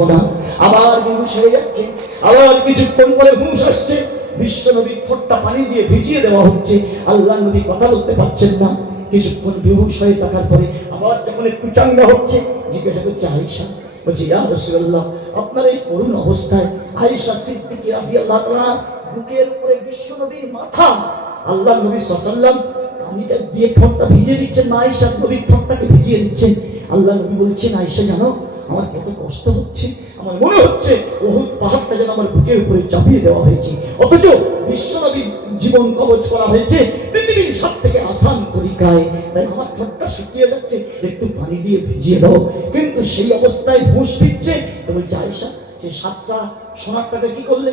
থাকবো না। আবার বেহুশ হয়ে যাচ্ছে, আবার কিছুক্ষণ পরে হুঁশ আসছে, বিশ্ব নবীর ঠোঁটটা পানি দিয়ে ভিজিয়ে দেওয়া হচ্ছে, আল্লাহ নবী কথা বলতে পারছেন না। কিছুক্ষণ বেহুশ হয়ে থাকার পরে আবার যখন একটু চাঙ্গা হচ্ছে, জিজ্ঞাসা করছে আয়েশা, বলছে ইয়া রাসূলুল্লাহ, আপনার এই করুণ অবস্থায়। আয়েশা সিদ্দিকা রাদিয়াল্লাহু তাআলা বুকের উপরে বিশ্ব নবীর মাথা, আল্লাহ নবী সাল্লাল্লাহু আলাইহি ওয়াসাল্লাম পানিটা দিয়ে ঠোঁটটা ভিজিয়ে দিচ্ছেন, না আয়েশা নবীর ঠোঁটটাকে ভিজিয়ে দিচ্ছেন। আল্লাহ নবী বলছেন, আয়েশা জানো আমার কত কষ্ট হচ্ছে, আমার মনে হচ্ছে উহুদ পাহাড়টা যেন আমার বুকের উপরে চাপিয়ে দেওয়া হয়েছে, অথচ বিশ্বনবীর জীবন কবজ করা হয়েছে পৃথিবীর সব থেকে আসান তরিকায়, তাই আমার ঠোঁটটা শুকিয়ে যাচ্ছে, একটু পানি দিয়ে ভিজিয়ে দাও। কিন্তু সেই অবস্থায় হুঁশ ফিরছে, তো বলছে আয়েশা সেই 7টা সোনার টাকা কি করলে?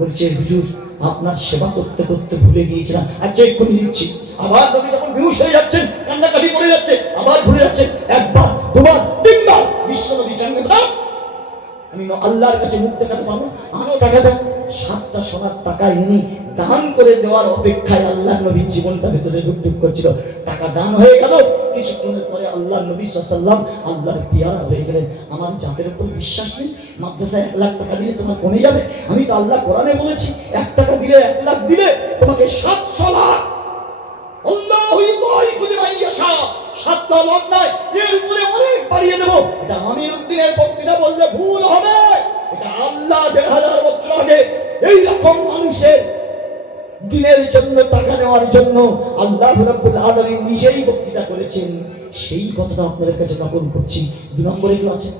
বলছে হুজুর আপনার সেবা করতে করতে ভুলে গিয়েছিলাম, আর চেক করে দিচ্ছি। আবার নবী যখন বেহুশ হয়ে যাচ্ছেন, কান্নাকাটি পড়ে যাচ্ছে, আবার ভুলে যাচ্ছেন, একবার দুবার তিনবার বিশ্ব নবী জানতে দাও, আমি আল্লাহর কাছে মুখ দেখাতে পারবো, আরো টাকা দেন। 7টা সোনার টাকা এনে দান করে দেওয়ার অপেক্ষায় আল্লাহ নবীর জীবনটা ভেতরে ধুকধুক করছিল। টাকা দান হয়ে গেল, কিছুক্ষণের পরে আল্লাহ নবী সাল্লাল্লাহু আলাইহি ওয়াসাল্লাম আল্লাহর পেয়ারা হয়ে গেলেন। আমার জাতের উপর বিশ্বাস নেই, মাদ্রাসায় 1 লাখ টাকা দিলে তোমার কমে যাবে? আমি তো আল্লাহ কোরআনে বলেছি 1 টাকা দিলে 1 লাখ দিলে তোমাকে 700 লাখ, আল্লাহু ইউদাইফু লিমান ইয়াশা, 7টা লাখ নয় এর উপরে অনেক বাড়িয়ে দেব। এটা আমিরউদ্দিনের বক্তৃতা বললে ভুল হবে, এটা আল্লাহ 1000 বছর আগে এই রকম মানুষের দিনের জন্য টাকা নেওয়ার জন্য আল্লাহ রাব্বুল আলামিন নিজেই বক্তৃতা করেছেন। সেই কথাটা আপনাদের কাছে নকল করছি। 2 নম্বরে কি আছে?